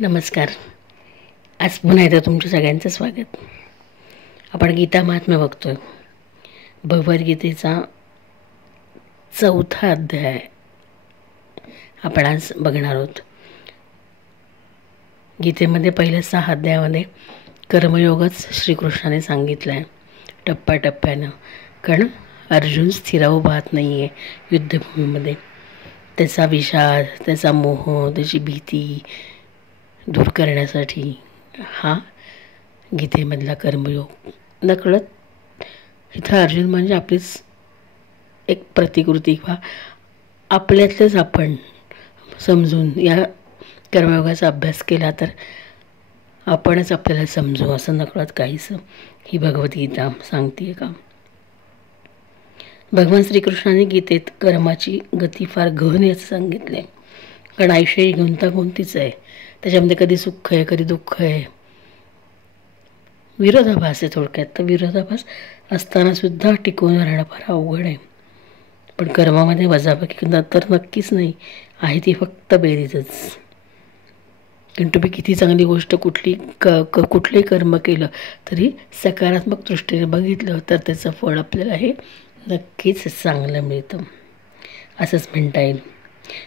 नमस्कार. आज पुन्हा एकदा तुमच्या सगळ्यांचं स्वागत. आपण गीता महात्म्य बघतोय. भगवद्गीतेचा 4था अध्याय आपण आज बघणार आहोत. गीतेमध्ये पहिल्या 6 अध्यायामध्ये कर्मयोगच श्रीकृष्णाने सांगितलं आहे टप्प्याटप्प्यानं. कारण अर्जुन स्थिरावू पाहत नाही आहे युद्धभूमीमध्ये. त्याचा विषाद, त्याचा मोह, त्याची भीती दूर करण्यासाठी हा गीतेमधला कर्मयोग. नकळत इथं अर्जुन म्हणजे आपलीच एक प्रतिकृती किंवा आपल्यातलेच आपण समजून या कर्मयोगाचा अभ्यास केला तर आपणच आपल्याला समजू असं नकळत काहीसं ही भगवद्गीता सांगते का. भगवान श्रीकृष्णाने गीतेत कर्माची गती फार गहन याचं सांगितलं आहे. कारण आयुष्य ही गुंतागुंतीच आहे. त्याच्यामध्ये कधी सुख आहे, कधी दुःख आहे, विरोधाभास आहे. थोडक्यात तर विरोधाभास असतानासुद्धा टिकून राहणं फार अवघड आहे. पण कर्मामध्ये वजाबाकी तर नक्कीच नाही आहे, ती फक्त बेरीजच. कारण तुम्ही किती चांगली गोष्ट कुठलंही कर्म केलं तरी सकारात्मक दृष्टीने बघितलं तर त्याचं फळ आपल्याला हे नक्कीच चांगलं मिळतं असंच म्हणता येईल.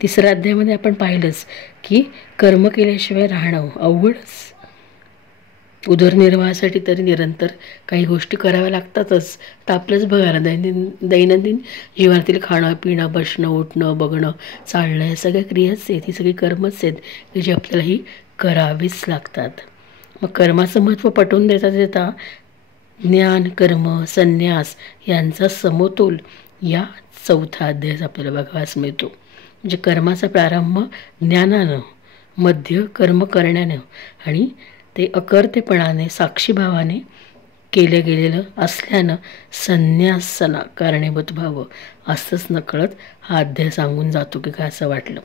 3ऱ्या अध्यायामध्ये आपण पाहिलंच की कर्म केल्याशिवाय राहणं अवघडच. उदरनिर्वाहासाठी तरी निरंतर काही गोष्टी कराव्या लागतातच. तर आपलंच बघा ना, दैनंदिन जीवनातील खाणं पिणं, बसणं उठणं बघणं चालणं या सगळ्या क्रियाच आहेत, ही सगळी कर्मच आहेत की जी आपल्यालाही करावीच लागतात. मग कर्माचं महत्त्व पटवून देता ज्ञान कर्म संन्यास यांचा समतोल या 4थ्या अध्यायात आपल्याला बघायला मिळतो. म्हणजे कर्माचा प्रारंभ ज्ञानानं, मध्य कर्म करण्यानं आणि ते अकर्तेपणाने साक्षीभावाने केलं गेलेलं असल्यानं संन्यासाला कारणीभूत व्हावं असंच नकळत हा अध्याय सांगून जातो की काय असं वाटलं.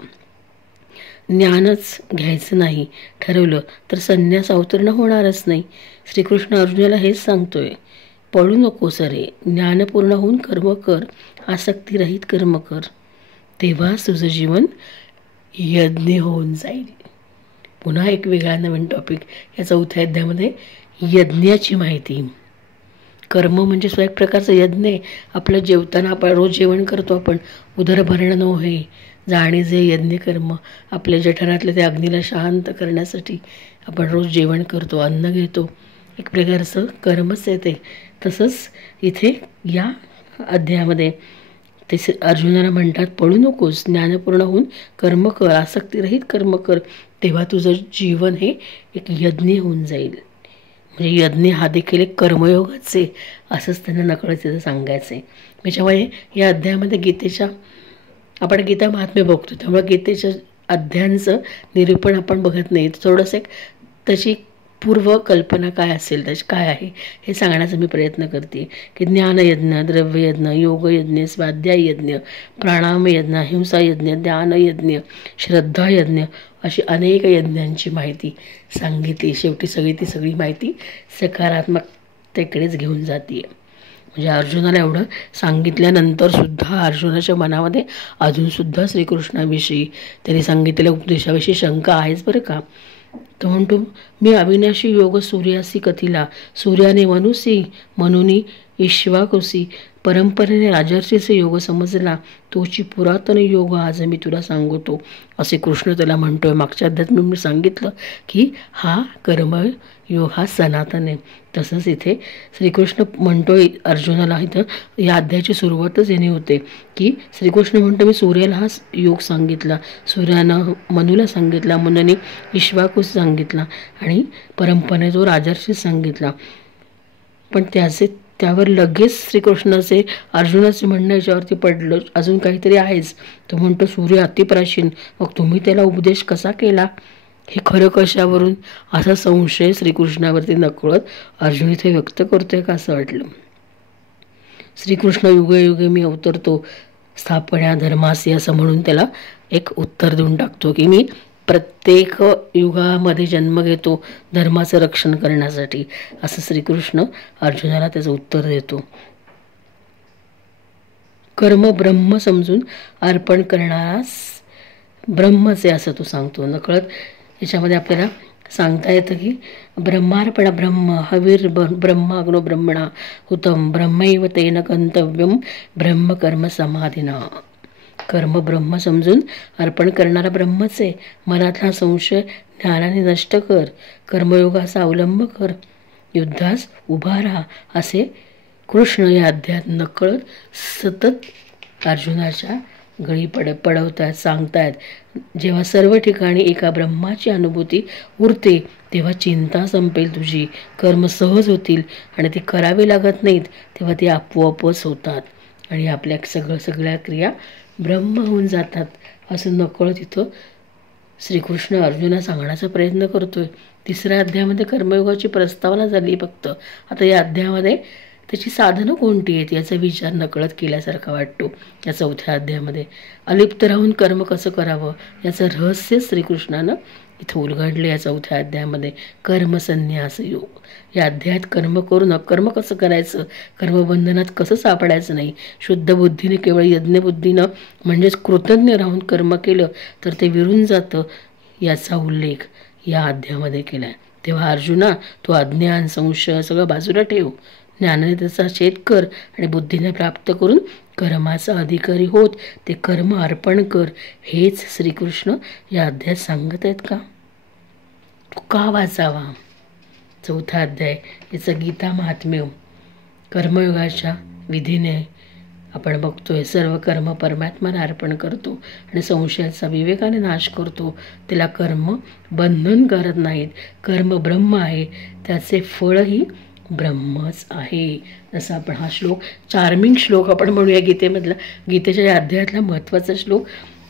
ज्ञानच घ्यायचं नाही ठरवलं तर संन्यास अवतीर्ण होणारच नाही. श्रीकृष्ण अर्जुनाला हेच सांगतोय, पळू नकोस रे, ज्ञानपूर्ण होऊन कर्म कर, आसक्तीरहित कर्म कर, तेव्हाच तुझं जीवन यज्ञ होऊन जाईल. पुन्हा एक वेगळा नवीन टॉपिक या 4थ्या अध्यायामध्ये यज्ञाची माहिती. कर्म म्हणजे एक प्रकारचं यज्ञ आहे. आपलं जेवताना आपण रोज जेवण करतो, आपण उदरभरण नव्हे जाणे जे यज्ञ कर्म. आपल्या जठरातलं ते अग्नीला शांत करण्यासाठी आपण रोज जेवण करतो, अन्न घेतो, एक प्रकारचं कर्मच आहे ते. तसंच इथे या अध्यायामध्ये ते अर्जुनाला म्हणतात, पळू नकोस, ज्ञानपूर्ण होऊन कर्म कर, आसक्तीरहित कर्म कर, तेव्हा तुझं जीवन हे एक यज्ञ होऊन जाईल. म्हणजे यज्ञ हा देखील एक कर्मयोगच आहे असंच त्यांना नकळत तिथं सांगायचं आहे. त्याच्यामुळे या अध्यायामध्ये आपण गीता महात्म्य बघतो, त्यामुळे गीतेच्या अध्यायांचं निरूपण आपण बघत नाही. थोडंसं एक त्याची पूर्व कल्पना काय असेल, त्याची काय आहे हे सांगण्याचा मी प्रयत्न करते की ज्ञानयज्ञ, द्रव्ययज्ञ, योगयज्ञ, स्वाध्याययज्ञ, प्राणायामयज्ञ, हिंसायज्ञ, ध्यानयज्ञ, श्रद्धायज्ञ अशी अनेक यज्ञांची माहिती सांगितली. शेवटी ती सगळी माहिती सकारात्मकतेकडेच घेऊन जाते. म्हणजे अर्जुनाला एवढं सांगितल्यानंतरसुद्धा अर्जुनाच्या मनामध्ये अजूनसुद्धा श्रीकृष्णाविषयी त्यांनी सांगितलेल्या उपदेशाविषयी शंका आहेच बरं का. तो म्हणतो, मी अविनाशी योग सूर्यासी कथिला, सूर्याने मनुसी म्हणून ईश्वाकुसी, परंपरेने राजर्षीचे योग समजला, तोची पुरातन योग आज मी तुला सांगतो असे कृष्ण त्याला म्हणतोय. मागच्या अध्यात्म मी सांगितलं की हा कर्मयोग हा सनातन आहे. तसंच इथे श्रीकृष्ण म्हणतोय अर्जुनाला. इथं या अध्यायाची सुरुवातच याने होते की श्रीकृष्ण म्हणतो, मी सूर्याला हा योग सांगितला, सूर्यानं मनूला सांगितला, मनुने ईश्वाकूस सांगितला आणि परंपरेने तो राजर्षीच सांगितला. पण त्यावर लगेच श्रीकृष्णाचे अर्जुनाचे म्हणणं याच्यावरती पडलं, अजून काहीतरी आहेच. तो म्हणतो, सूर्य अतिप्राचीन, मग तुम्ही त्याला उपदेश कसा केला, हे खरं कशावरून, असा संशय श्रीकृष्णावरती नकळत अर्जुन इथे व्यक्त करतोय का असं वाटलं. श्रीकृष्ण युगे मी अवतरतो स्थापना धर्मासी असं म्हणून त्याला एक उत्तर देऊन टाकतो की मी प्रत्येक युगामध्ये जन्म घेतो धर्माचं रक्षण करण्यासाठी, असं श्रीकृष्ण अर्जुनाला त्याचं उत्तर देतो. कर्म ब्रह्म समजून अर्पण करणारास ब्रह्मचे असं तो सांगतो. नकळत याच्यामध्ये आपल्याला सांगता येतं की ब्रह्मार्पण ब्रह्म हवीर ब्रह्माग्नो ब्रह्मणा हुतम ब्रह्मैव तेन गंतव्यम ब्रह्मकर्म समाधिना. कर्म ब्रह्म समजून अर्पण करणारा ब्रह्मच आहे. मनातला संशय ज्ञानाने नष्ट कर, कर्मयोगाचा अवलंब कर, युद्धास उभा राहा असे कृष्ण या अध्यायात नकळत सतत अर्जुनाच्या गळी पडवतायत, सांगतायत. जेव्हा सर्व ठिकाणी एका ब्रह्माची अनुभूती उरते तेव्हा चिंता संपेल तुझी, कर्म सहज होतील आणि ते करावे लागत नाहीत तेव्हा ते आपोआपच होतात आणि आपल्या सगळ्या क्रिया ब्रह्म होऊन जातात असं नकळत इथं श्रीकृष्ण अर्जुना सांगण्याचा प्रयत्न करतोय. 3ऱ्या अध्यायामध्ये कर्मयोगाची प्रस्तावना झाली फक्त. आता या अध्यायामध्ये त्याची साधनं कोणती आहेत याचा विचार नकळत केल्यासारखा वाटतो. या 4थ्या अध्यायामध्ये अलिप्त राहून कर्म कसं करावं याचं रहस्य श्रीकृष्णानं इथं उलगडले. या 4थ्या अध्यायामध्ये कर्मसन्यास योग. या अध्यायात कर्म करून अकर्म कसं करायचं, कर्मबंधनात कसं सापडायचं नाही, शुद्ध बुद्धीने केवळ यज्ञबुद्धीनं म्हणजेच कृतज्ञ राहून कर्म केलं तर ते विरून जातं याचा उल्लेख या अध्यायामध्ये केला आहे. तेव्हा अर्जुना तू अज्ञान संशय सगळं बाजूला ठेव, ज्ञानाने त्याचा छेद कर आणि बुद्धीने प्राप्त करून कर्माचा अधिकारी होत ते कर्म अर्पण कर. हेच श्रीकृष्ण या अध्यायात सांगत आहेत का? का वाचावा? 4था अध्याय याचं गीता महात्म्य. कर्मयोगाच्या विधीने आपण बघतोय सर्व कर्म परमात्म्याला अर्पण करतो आणि संशयाचा विवेकाने नाश करतो. त्याला कर्म बंधन करत नाहीत. कर्म ब्रह्म आहे, त्याचे फळही ब्रह्मच आहे. जसं आपण हा श्लोक चार्मिंग श्लोक आपण म्हणूया गीतेमधला, गीतेच्या या अध्यायातला महत्त्वाचा श्लोक.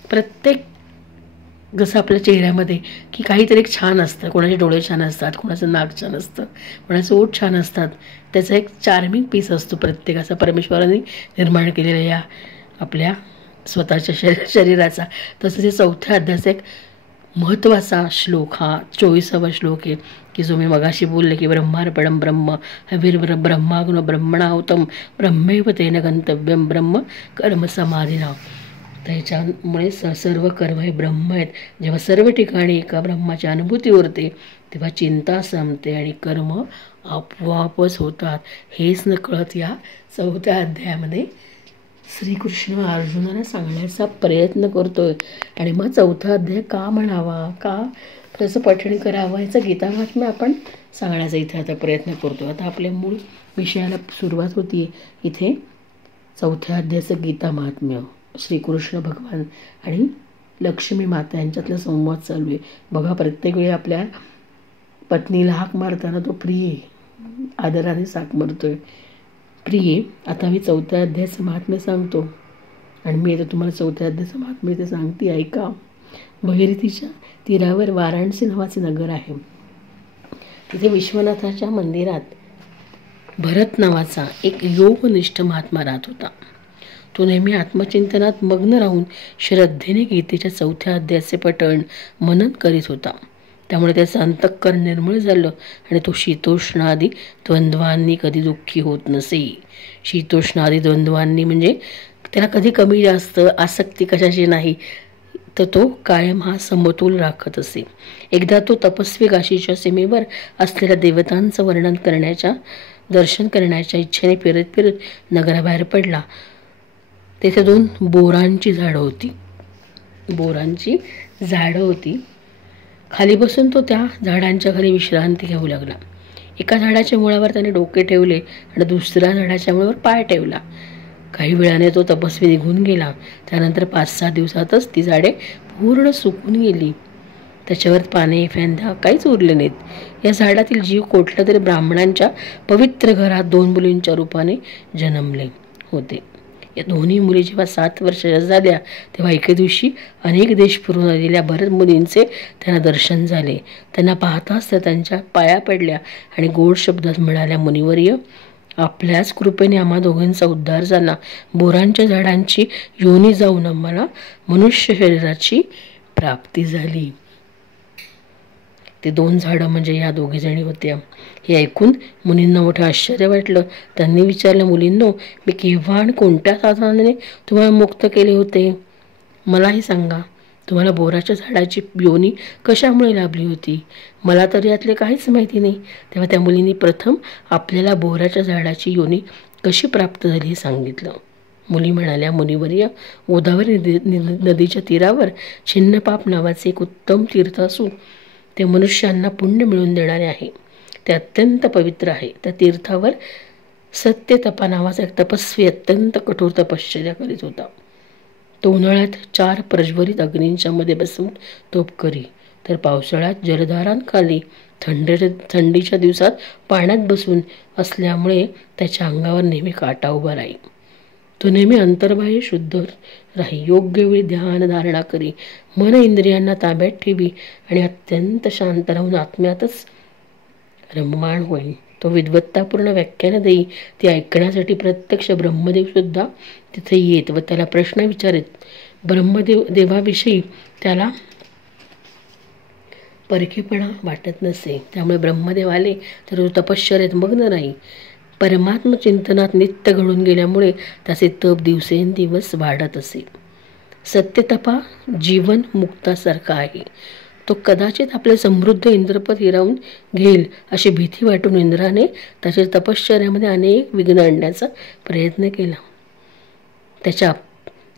प्रत्येक जसं आपल्या चेहऱ्यामध्ये की काहीतरी एक छान असतं, कोणाचे डोळे छान असतात, कोणाचं नाक छान असतं, कोणाचं ओठ छान असतात, त्याचा एक चार्मिंग पीस असतो प्रत्येकाचा परमेश्वराने निर्माण केलेल्या या आपल्या स्वतःच्या शरीराचा. तसंच हे 4थ्या अध्यायाचा एक महत्त्वाचा श्लोक हा 24वा श्लोक आहे की जो मी मगाशी बोलले की ब्रह्मार्पणम ब्रह्म हवीर ब्रह्माग्नो ब्रह्मणा हुतम ब्रह्मैव तेन गंतव्यम ब्रह्म कर्म समाधिना. त्याच्यामुळे सर्व कर्म हे ब्रह्म आहेत. जेव्हा सर्व ठिकाणी एका ब्रह्माची अनुभूती उरते तेव्हा चिंता संपते आणि कर्म आपोआपच होतात. हेच नकळत या 4थ्या अध्यायामध्ये श्रीकृष्ण अर्जुनाला सांगण्याचा प्रयत्न करतोय. आणि मग 4था अध्याय का म्हणावा, का त्याचं पठण करावं याचं गीता महात्म्य आपण सांगण्याचा इथे आता प्रयत्न करतो. आता आपल्या मूळ विषयाला सुरुवात होती. इथे 4थ्या अध्यायाचं गीता महात्म्य. श्रीकृष्ण भगवान आणि लक्ष्मी माता यांच्यातला संवाद चालू आहे. बघा प्रत्येक वेळी आपल्या पत्नीला हाक मारताना तो प्रिये आदराने हाक मारतोय, प्रिये. आता मी 4थ्या अध्यायाचं महात्म्य सांगतो आणि मी आता तुम्हाला 4थ्या अध्यायाचं महात्म्य ते सांगते, ऐका. भगीरथीच्या तीरावर वाराणसी नावाचे नगर आहे. तिथे विश्वनाथाच्या मंदिरात भरत नावाचा एक योगनिष्ठ महात्मा राहत होता. तो नेहमी आत्मचिंतनात मग्न राहून श्रद्धेने गीतेच्या 4थ्या अध्यायाचे पठण मनन करीत होता. त्यामुळे त्याचं अंतःकरण निर्मळ झालं आणि तो शीतोष्णादी द्वंद्वांनी कधी दुःखी होत नसे. शीतोष्णादी द्वंद्वांनी म्हणजे त्याला कधी कमी जास्त आसक्ती कशाची नाही, तर तो कायम हा समतोल राखत असे. एकदा तो तपस्वी काशीच्या सीमेवर असलेल्या देवतांचं वर्णन करण्याच्या दर्शन करण्याच्या इच्छेने फिरत फिरत नगराबाहेर पडला. तेथे 2 बोरांची झाडं होती. खाली बसून तो त्या झाडांच्या खाली विश्रांती घेऊ लागला. एका झाडाच्या मुळावर त्याने डोके ठेवले आणि दुसऱ्या झाडाच्या मुळावर पाय ठेवला. काही वेळाने तो तपस्वी निघून गेला. त्यानंतर 5-6 दिवसातच ती झाडे पूर्ण सुकून गेली. त्याच्यावर पाने फांद्या काहीच उरले नाहीत. या झाडातील जीव कोठल्या तरी ब्राह्मणांच्या पवित्र घरात 2 मुलींच्या रूपाने जन्मले होते. या दोन्ही मुली जेव्हा 7 वर्षाच्या झाल्या तेव्हा एके दिवशी अनेक देश फिरून आलेल्या भरत मुलींचे त्यांना दर्शन झाले. त्यांना पाहताच त्या त्यांच्या पाया पडल्या आणि गोड शब्दात म्हणाल्या, मुनिवर्य, आपल्याच कृपेने आम्हा दोघांचा उद्धार झाला. बोरांच्या झाडांची योनी जाऊन आम्हाला मनुष्य शरीराची प्राप्ती झाली. ते 2 झाडं म्हणजे या 2 जणी होत्या. हे ऐकून मुलींना मोठं आश्चर्य वाटलं. त्यांनी विचारलं, मुलींनो, मी केव्हा आणि कोणत्या साधनाने तुम्हाला मुक्त केले होते, मलाही सांगा. तुम्हाला बोराच्या झाडाची योनी कशामुळे लाभली होती? मला तर यातले काहीच माहिती नाही. तेव्हा त्या मुलीने प्रथम आपल्याला बोराच्या झाडाची योनी कशी प्राप्त झाली हे सांगितलं. मुली म्हणाल्या, मुनिवर्य, गोदावरी नदीच्या तीरावर छिन्नपाप नावाचे एक उत्तम तीर्थ असून ते मनुष्यांना पुण्य मिळवून देणारे आहे. ते अत्यंत पवित्र आहे. त्या तीर्थावर सत्यतपा नावाचा एक तपस्वी अत्यंत कठोर तपश्चर्या करीत होता. तो उन्हाळ्यात 4 प्रज्वलित अग्नींच्या मध्ये बसून तप करी, तर पावसाळ्यात जलधारांखाली थंडीच्या दिवसात पाण्यात बसून असल्यामुळे त्याच्या अंगावर नेहमी काटा उभा राही. तो नेहमी अंतर्बाह्य शुद्ध राही, योग्य वेळी ध्यान धारणा करी, मन इंद्रियांना ताब्यात ठेवी आणि अत्यंत शांत राहून आत्म्यातच रममाण होईल. तो विद्वत्तापूर्ण व्याख्यानं देई. ती ऐकण्यासाठी प्रत्यक्ष ब्रह्मदेव सुद्धा तिथे येत व त्याला प्रश्न विचारित. देवाविषयी त्याला परखेपणा वाटत नसे. त्यामुळे ब्रह्मदेव आले तर तो तपश्चर्येत मग्न नाही. परमात्म चिंतनात नित्य घडून गेल्यामुळे त्याचे तप दिवसेंदिवस वाढत असे. सत्यतपा जीवन मुक्तासारखा आहे. तो कदाचित आपले समृद्ध इंद्रपद हिरावून घेईल अशी भीती वाटून इंद्राने त्याच्या तपश्चर्यामध्ये अनेक विघ्न आणण्याचा प्रयत्न केला. त्याच्या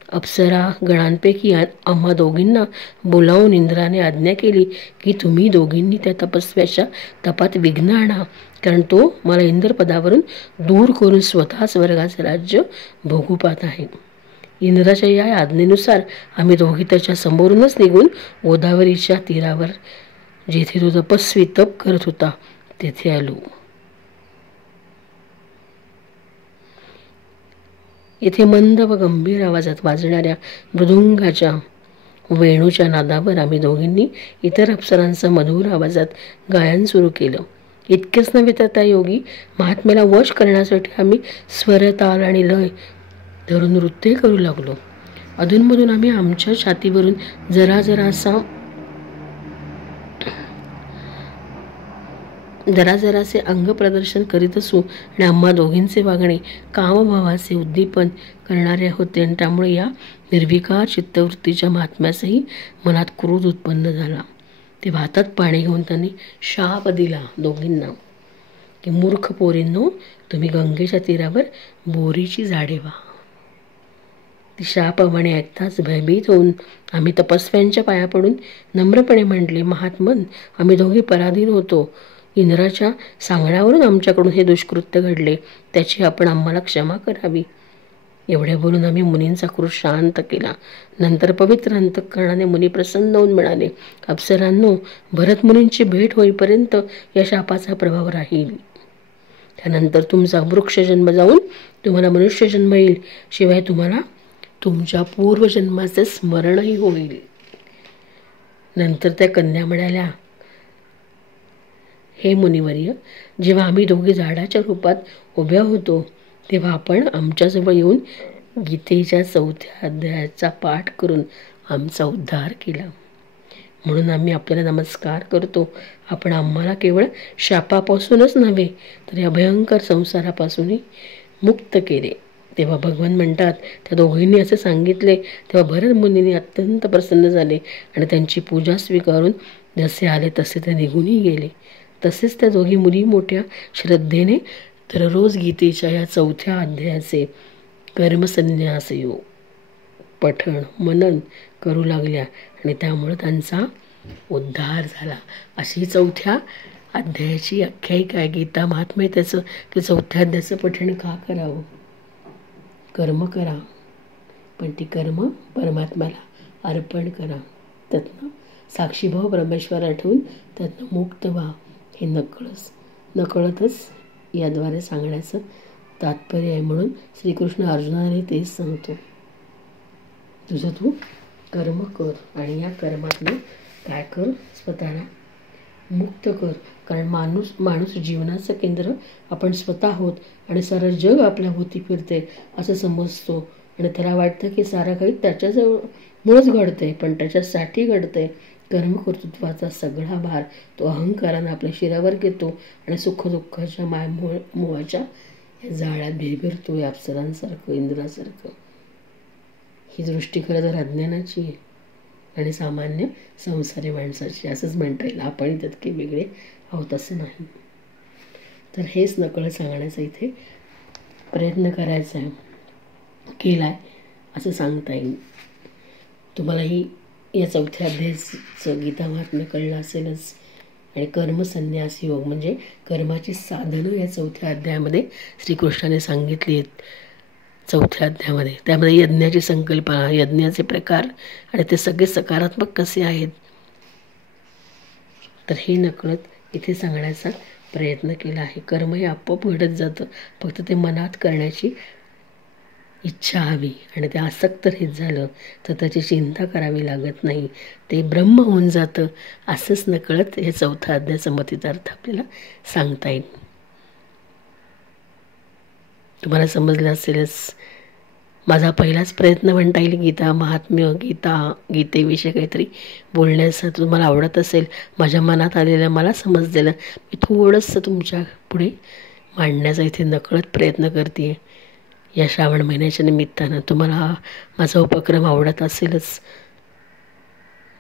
अप्सरा गणांपैकी आम्हा दोघींना बोलावून इंद्राने आज्ञा केली की तुम्ही दोघींनी त्या तपस्व्याच्या तपात विघ्न आणा, कारण तो मला इंद्रपदावरून दूर करून स्वतःच स्वर्गाचे राज्य भोगू पाहत आहे. इंद्राच्या या आज्ञेनुसार आम्ही दोघी त्याच्या समोरूनच निघून गोदावरीच्या तीरावर जेथे तो तपस्वी तप करत होता तेथे आलो. येथे मंद व गंभीर आवाजात वाजणाऱ्या मृदुंगाच्या वेणूच्या नादावर आम्ही दोघींनी इतर अप्सरांचं मधुर आवाजात गायन सुरू केलं. इतकेच नव्हे तर त्या योगी महात्म्याला वश करण्यासाठी आम्ही स्वर, ताल आणि लय धरून नृत्य करू लागलो. अधूनमधून आम्ही आमच्या छातीवरून जरासे अंग प्रदर्शन करीत असू आणि आम्हा दोघींचे वागणे कामभावाचे उद्दीपन करणारे होते आणि त्यामुळे या निर्विकार चित्तवृत्तीच्या महात्म्यासही मनात क्रोध उत्पन्न झाला. ते हातात पाणी घेऊन त्यांनी शाप दिला दोघींना की मूर्ख पोरींनो, तुम्ही गंगेच्या तीरावर बोरीची झाडे व्हा. ती शापवाणी ऐकताच भयभीत होऊन आम्ही तपस्व्यांच्या पाया पडून नम्रपणे म्हटले, महात्मन, आम्ही दोघी पराधीन होतो. इंद्राच्या सांगण्यावरून आमच्याकडून हे दुष्कृत्य घडले, त्याची आपण आम्हाला क्षमा करावी. एवढे बोलून आम्ही मुनींचा क्रोध शांत केला. नंतर पवित्र अंतःकरणाने मुनी प्रसन्न होऊन म्हणाले, अप्सरांनो, भरत मुनींची भेट होईपर्यंत या शापाचा प्रभाव राहील. त्यानंतर तुमचा वृक्षजन्म जाऊन तुम्हाला मनुष्यजन्म येईल. शिवाय तुम्हाला तुमच्या पूर्वजन्माचे स्मरणही होईल. नंतर त्या कन्या म्हणाल्या, हे मुनिवर्य, जेव्हा आम्ही दोघे झाडाच्या रूपात उभ्या होतो तेव्हा आपण आमच्याजवळ येऊन गीतेच्या 4थ्या अध्यायाचा पाठ करून आमचा उद्धार केला. म्हणून आम्ही आपल्याला नमस्कार करतो. आपण आम्हाला केवळ शापापासूनच नव्हे तर या भयंकर संसारापासूनही मुक्त केले. तेव्हा भगवान म्हणतात, त्या दोघींनी असे सांगितले तेव्हा भरत मुनींनी अत्यंत प्रसन्न झाले आणि त्यांची पूजा स्वीकारून जसे आले तसे ते निघूनही गेले. तसेच त्या दोघी मुली मोठ्या श्रद्धेने दररोज गीतेच्या या 4थ्या अध्यायाचे कर्मसन्यास योग पठण मनन करू लागल्या आणि त्यामुळे त्यांचा उद्धार झाला. अशी 4थ्या अध्यायाची आख्यायिका आहे. गीता महात्म्य त्याचं की 4थ्या अध्यायाचं पठण का करावं? कर्म करा, पण ती कर्म परमात्म्याला अर्पण करा. त्यातनं साक्षीभाव परमेश्वर आठवून त्यातनं मुक्त व्हा. हे नकळतच याद्वारे सांगण्याचं तात्पर्य आहे. म्हणून श्रीकृष्ण अर्जुनाने तेच सांगतो, तुझं तू कर्म कर आणि या कर्मातनं काय कर, स्वतःला मुक्त कर. कारण माणूस जीवनाचं केंद्र आपण स्वतः आहोत आणि सारं जग आपल्या भोवती फिरते असं समजतो आणि त्याला वाटतं की सारं काही त्याच्याजवळच घडतंय, पण त्याच्यासाठी घडतंय. कर्मकर्तृत्वाचा सगळा भार तो अहंकारानं आपल्या शिरावर घेतो आणि सुखदुःखाच्या मायमोहाच्या या जाळ्यात भिरभिरतो, या अप्सरांसारखं, इंद्रासारखं. ही दृष्टी खरं तर अज्ञानाची आहे आणि सामान्य संसारी माणसाची असंच म्हणता येईल. आपण त्यात काही वेगळे आहोत असं नाही. तर हेच नकळत सांगण्याचा इथे प्रयत्न करायचा आहे, केला आहे असं सांगता येईल. तुम्हालाही या 4थ्या अध्यायाचं गीता महात्म्य कळलं असेलच. आणि कर्मसन्यास योग म्हणजे कर्माची साधनं या 4थ्या अध्यायामध्ये श्रीकृष्णाने सांगितली आहेत. 4थ्या अध्यायामध्ये त्यामध्ये यज्ञाची संकल्पना, यज्ञाचे प्रकार आणि ते सगळे सकारात्मक कसे आहेत, तर हे नकळत इथे सांगण्याचा प्रयत्न केला आहे. कर्म हे आपोआप घडत जातं, फक्त ते मनात करण्याची इच्छा हवी आणि ते आसक्त रहित झालं तर त्याची चिंता करावी लागत नाही, ते ब्रह्म होऊन जातं. असंच नकळत हे 4था अध्याय समतीतार्थ आपल्याला सांगता येईल. तुम्हाला समजलं असेलच. माझा पहिलाच प्रयत्न म्हणता येईल गीता महात्म्य, गीतेविषयी काहीतरी बोलण्याचा. तुम्हाला आवडत असेल, माझ्या मनात आलेलं, मला समजलेलं मी थोडंसं तुमच्या पुढे मांडण्याचा इथे नकळत प्रयत्न करते या श्रावण महिन्याच्या निमित्तानं. तुम्हाला माझा उपक्रम आवडत असेलच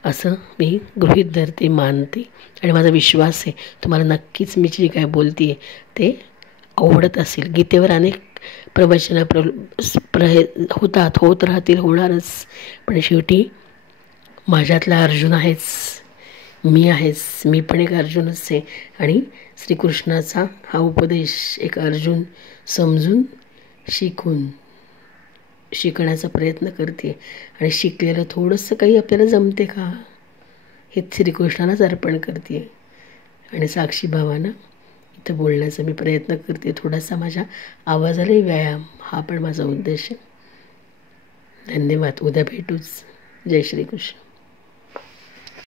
असं मी गृहीत धरते, मानते आणि माझा विश्वास आहे तुम्हाला नक्कीच मी जे काय बोलते आहे ते आवडत असेल. गीतेवर अनेक प्रवचनं होत राहतील, होणारच. पण शेवटी माझ्यातला अर्जुन आहेच, मी आहेच, मी पण एक अर्जुनच आहे. आणि श्रीकृष्णाचा हा उपदेश एक अर्जुन समजून शिकण्याचा प्रयत्न करते. आणि शिकलेलं थोडंसं काही आपल्याला जमते का हे श्रीकृष्णालाच अर्पण करते. आणि साक्षी भावानं इथं बोलण्याचा मी प्रयत्न करते. थोडासा माझ्या आवाजालाही व्यायाम, हा पण माझा उद्देश आहे. धन्यवाद. उद्या भेटूच. जय श्रीकृष्ण.